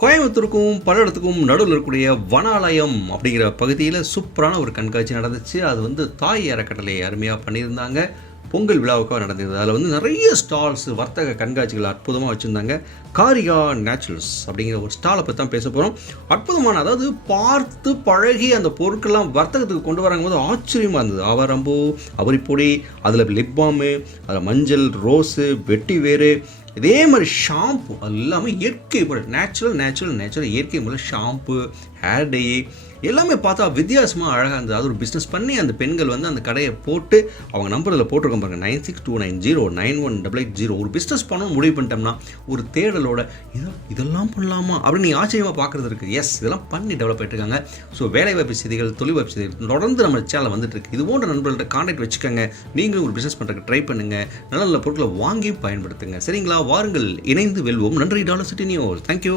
கோயம்புத்தூருக்கும் பல்லடத்துக்கும் நடுவில் இருக்கக்கூடிய வனாலயம் அப்படிங்கிற பகுதியில் சூப்பரான ஒரு கண்காட்சி நடந்துச்சு. அது வந்து தாய் அறக்கட்டளை அருமையாக பண்ணியிருந்தாங்க. பொங்கல் விழாவுக்காக நடந்தது. அதில் வந்து நிறைய ஸ்டால்ஸ் வர்த்தக கண்காட்சிகள் அற்புதமாக வச்சுருந்தாங்க. காரிகா நேச்சுரல்ஸ் அப்படிங்கிற ஒரு ஸ்டாலை பற்றி தான் பேச போகிறோம் அற்புதமான அதாவது பார்த்து பழகி அந்த பொருட்கள்லாம் வர்த்தகத்துக்கு கொண்டு வராங்க போது ஆச்சரியமாக இருந்தது. ஆவாரம்பூ அவரிப்பொடி அதில் லிப்பாமு அதில் மஞ்சள் ரோஸு வெட்டி வேறு இதே மாதிரி ஷாம்பு எல்லாமே இயற்கை பொருள் நேச்சுரல் நேச்சுரல் நேச்சுரல் இயற்கை முறை ஷாம்பு ஹேர் டை எல்லாமே பார்த்தா வித்தியாசமாக அழகாக இருந்தது. அது ஒரு பிஸ்னஸ் பண்ணி அந்த பெண்கள் வந்து அந்த கடையை போட்டு அவங்க நம்பரில் போட்டிருக்கோம் பாருங்கள் nine six two nine zero nine one double eight zero ஒரு பிஸ்னஸ் பண்ணணும் முடிவு பண்ணிட்டோம்னா ஒரு தேடலோட இதோ இதெல்லாம் பண்ணலாமா? அப்படின்னு நீ ஆச்சரியமாக பார்க்குறது இருக்குது எஸ் இதெல்லாம் பண்ணி டெவலப் ஆகிட்டு இருக்காங்க. ஸோ வேலைவாய்ப்பு செய்திகள் தொழில் வாய்ப்பு செய்திகள் தொடர்ந்து நம்ம சேனல் வந்துட்டுருக்கு இது போன்ற நண்பர்கள்ட்ட காண்டாக்ட் வச்சுக்கோங்க. நீங்களும் ஒரு பிஸ்னஸ் பண்ணுறதுக்கு ட்ரை பண்ணுங்கள் நல்ல நல்ல பொருட்களை வாங்கி பயன்படுத்துங்க. சரிங்களா? வாருங்கள். இணைந்து வெல்வோம். நன்றி. Dollar city news. தேங்க்யூ